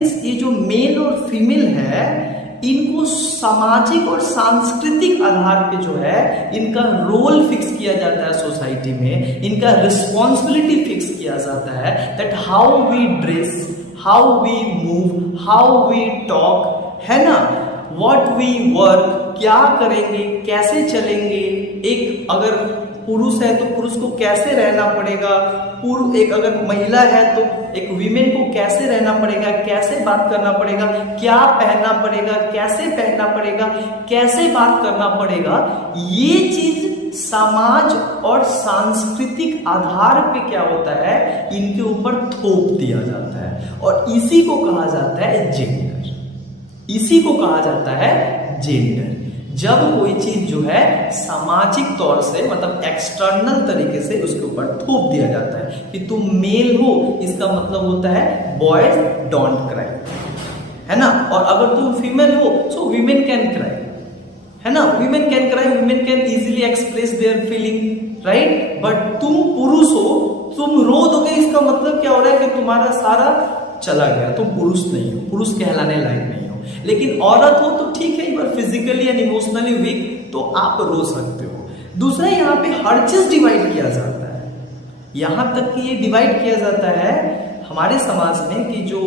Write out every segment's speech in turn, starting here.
ये जो मेल और फीमेल है इनको सामाजिक और सांस्कृतिक आधार पे जो है इनका रोल फिक्स किया जाता है सोसाइटी में, इनका रिस्पॉन्सिबिलिटी फिक्स किया जाता है that how we dress, how we move, how we talk, है ना, व्हाट वी वर्क, क्या करेंगे, कैसे चलेंगे। एक अगर पुरुष है तो पुरुष को कैसे रहना पड़ेगा, एक अगर महिला है तो एक वीमेन को कैसे रहना पड़ेगा, कैसे बात करना पड़ेगा, क्या पहनना पड़ेगा, कैसे पहनना पड़ेगा, कैसे बात करना पड़ेगा। ये चीज समाज और सांस्कृतिक आधार पे क्या होता है, इनके ऊपर थोप दिया जाता है और इसी को कहा जाता है जेंडर। इसी को कहा जाता है जेंडर। जब कोई चीज जो है सामाजिक तौर से मतलब एक्सटर्नल तरीके से उसके ऊपर थोप दिया जाता है कि तुम मेल हो, इसका मतलब होता है बॉयज डोंट क्राई, है ना, और अगर तुम फीमेल हो सो वीमेन कैन क्राई, है ना, women can cry, women can easily express their feeling, right. But तुम पुरुष हो, तुम रो दोगे, इसका मतलब क्या हो रहा है कि तुम्हारा सारा चला गया, तुम पुरुष नहीं हो, पुरुष कहलाने लायक नहीं हो। लेकिन औरत हो तो ठीक है, you are physically and emotionally weak, तो आप रो सकते हो। दूसरा, यहाँ पे हर चीज डिवाइड किया जाता है, यहां तक कि ये डिवाइड किया जाता है हमारे समाज में कि जो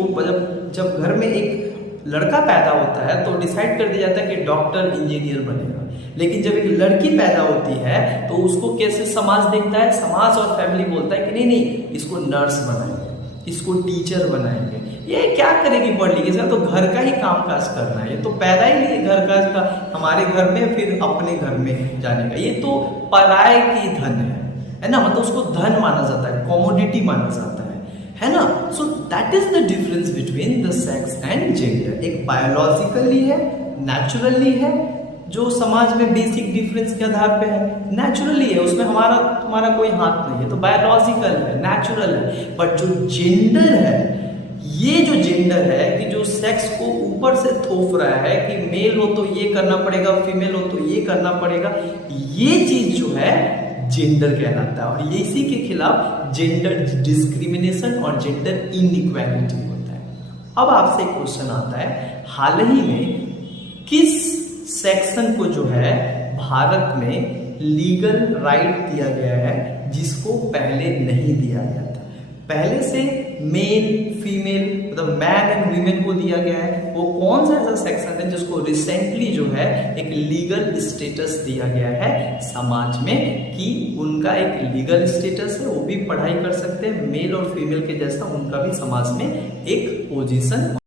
जब घर में एक लड़का पैदा होता है तो डिसाइड कर दिया जाता है कि डॉक्टर इंजीनियर बनेगा, लेकिन जब एक लड़की पैदा होती है तो उसको कैसे समाज देखता है, समाज और फैमिली बोलता है कि नहीं नहीं, इसको नर्स बनाएंगे, इसको टीचर बनाएंगे, ये क्या करेगी पढ़ लिख के, तो घर का ही काम काज करना है, ये तो पैदा ही नहीं घर का हमारे घर में फिर अपने घर में जाने का, ये तो पराये की धन है ना, मतलब उसको धन माना जाता है, कॉमोडिटी माना जाता है ना। So that is the difference between the sex and gender. एक बायोलॉजिकली है, नेचुरली है, जो समाज में बेसिक डिफरेंस के आधार पे है, नेचुरली है, उसमें तुम्हारा कोई हाथ नहीं है, तो बायोलॉजिकल है, नेचुरल है। बट जो जेंडर है, ये जो जेंडर है कि जो सेक्स को ऊपर से थोप रहा है कि मेल हो तो ये करना पड़ेगा, फीमेल हो तो ये करना पड़ेगा, ये चीज जो है जेंडर कहलाता है। और ये इसी के खिलाफ जेंडर डिस्क्रिमिनेशन और जेंडर इनइक्वालिटी होता है। अब आपसे एक क्वेश्चन आता है, हाल ही में किस सेक्शन को जो है भारत में लीगल राइट दिया गया है जिसको पहले नहीं दिया गया था? पहले से मेल फीमेल मतलब मैन एंड वीमेन को दिया गया है, वो कौन सा ऐसा सेक्शन है जिसको रिसेंटली जो है एक लीगल स्टेटस दिया गया है समाज में कि उनका एक लीगल स्टेटस है, वो भी पढ़ाई कर सकते हैं, मेल और फीमेल के जैसा उनका भी समाज में एक पोजीशन